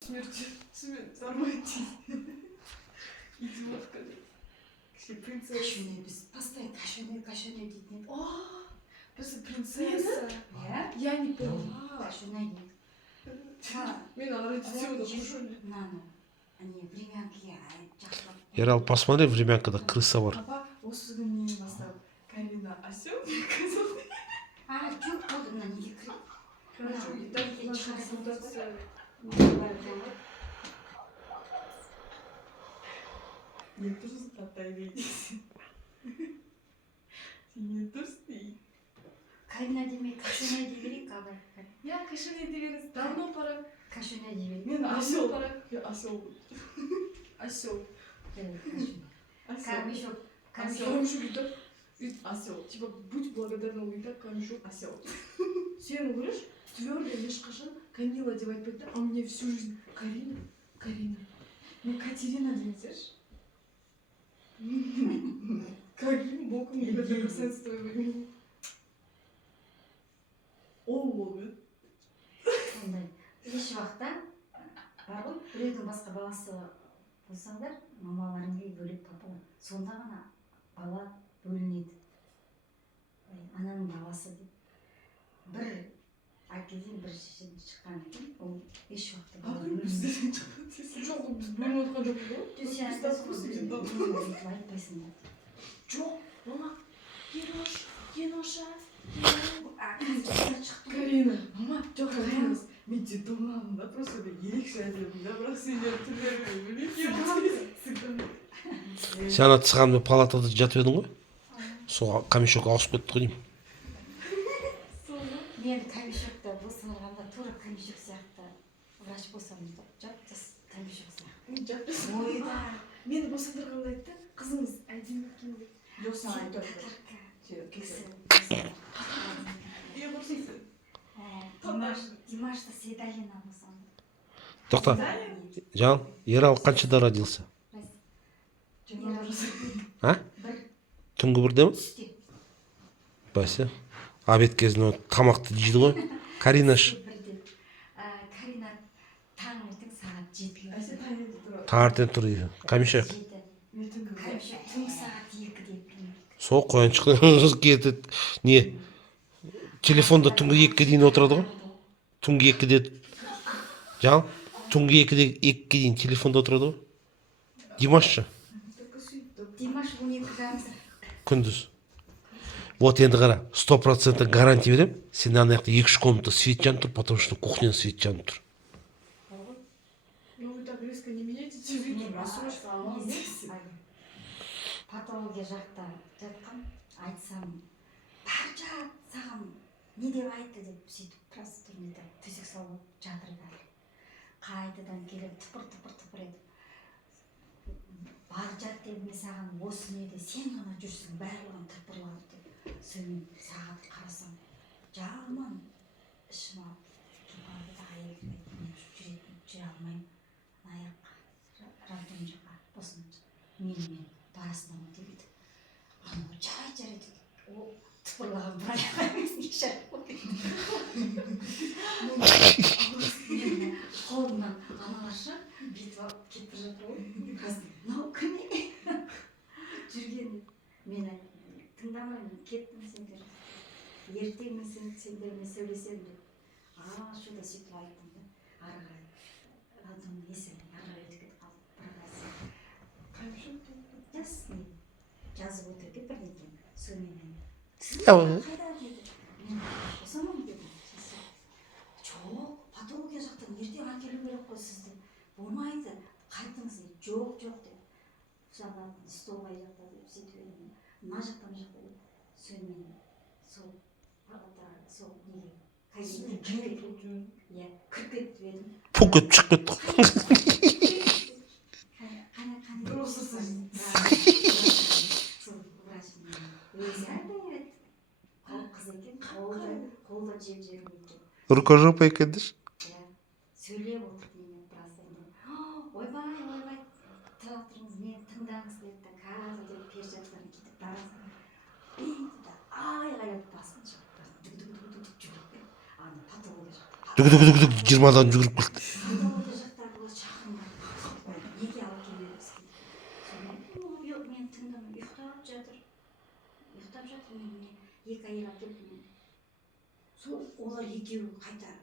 Смерти. Взорвайте. Идиотка. Принцесса. Кашуне біз постоянно кашуне дейтін еді. Просто принцесса. Я не поняла. Кашуне дейді. Мен родителей кушали. Мынаны не времянкіге жақсылап. Ерал, посмотри, времянкада крыса бар. Папа осы күннен бастап Карина осел мне казалось. Жоқ болды мына неге кіреді. Короче, и так наша репутация. Я тоже статая видите. Не тусти. Карина демей кашуне дей берейік абай. Я кашине дегеніз давно пора. Кашуне дей берейік. Мен осел пора. Я осел. Осел. Камешок. Камешок это осел. Типа будь благодарна уйда камешок осел. Сен говоришь, твердо ешқашан Камила деп айтпайды, а мне всю жизнь Карина. Мен Катерина дейсіз. Каким боком это касается твоего имени? Ол болды. Еш уақытта бар ғой, біреудің басқа баласы болсаңдар, мамаларыңа бөлек папалар. Сонда ғана бала бөлінеді. Ананың баласы деп. Бір әкеден бір шешеден шыққан екен, ол еш уақытта бала бөлінеді. Жоқ, біз бөлініп отқан жоқпыз ғой. Айтпайсың ба? Жоқ, мама, Еноша. Шықты. Карина, мама, жоқ қараймыз. Мен детдомнамын да, просто ерекше әдемін да, бірақ сендер түрлерін білмеймін. Сен ана тысқанмен палатада жатып едің ғой? Сол камешок ауысып кетті ғой деймін. Мен камешокта босанғанда тура камешок сияқты врач босандым. Жап-жас камешок сияқты. Ойда. Мені босандырғанда айтты, қызыңыз әдемі екен деп. Жоқ, саған айтады. Димашты Седалина босанды. Тоқта, Жан, Ерал қаншада родился? А? Түнгі бірде ма? Түсте. Бәсе. Обед кезінде тамақты жейді ғой. Каринаш. Карина таңертең сағат 7-де. Таңертең тұр. Камешек. Камешек түнгі сағат 2-де. Сол қояншықта кетеді. Не? Телефонда түнгі 2-ге дейін отырады ғой. Түнгі 2-де. Жан, түнгі 2-ге дейін телефонда отырады ғой. Димаш шы? Димаш 12-дан Күндіз. Вот енді қара, 100% гарантия берем. Сен ана жақта 2-3 комната свет жанып тұр, потому что кухняда свет жанып тұр. Ну вы так резко не меняйте телевизор, а срочно. Патология жақта жатқан, айтсам, бар жат, саған не деп айтты деп сөйтіп просторныйда төсек салып жатыр бәрі. Қайтадан келіп тыпыр етіп. Бар жат деп мен саған осы неде сен ғана жүрсің, барлығын тыпырлап деп. Сонымен сағат қарасам, жаман ішім алып, жұпарды да әйелдім мен жүре алмаймын. Аяққа, радион жаққа, босынып, мен барасынан дейді. Анау жарай дейді. О, тыпырлаған бір аяқ емес, не жарай болды. Мен қолымнан аналарша бүйтіп алып кетіп жатыр ғой. Қазір, мынау кім екен? Жүрген мені тыңдамаймын, кеттім сендер. Ертеңмен сендермен сөйлесем деп. Шуда сөйтіп айттым да. Ары қарай. Радионың есігін ары қарай өтіп кетіп қалды. Жас, жазып отыр деп бірдеңе. Сонымен. Қайда деді. Мен босанамын дедім. Жоқ, патология жақтан ертең әкелу керек қой сізді. Болмайды, қайтыңыз дейді. Жоқ деп. Жаңағы столға жақта деп сөйтіп едім. Мына жақта деп. Сонымен сол палатаға, сол неге. Кіріп кетіп едім. Пук етіп шығып кетті. Қолда жеп Рукожопа екен деші. Сөйлеп отыр деймін біраздан. Ойбай, тұра тұрыңыз, мен тыңдаңыз деді. Қазір деп перчатканы кетіп барасың. Айғайлап басын шығып. Дүк жүгіріп. Аны патология жақта. Дүк 20-дан жүгіріп келді. Патология жақтағы жатыр мен міне екі әйел әкеліп сол олар екеуі қайта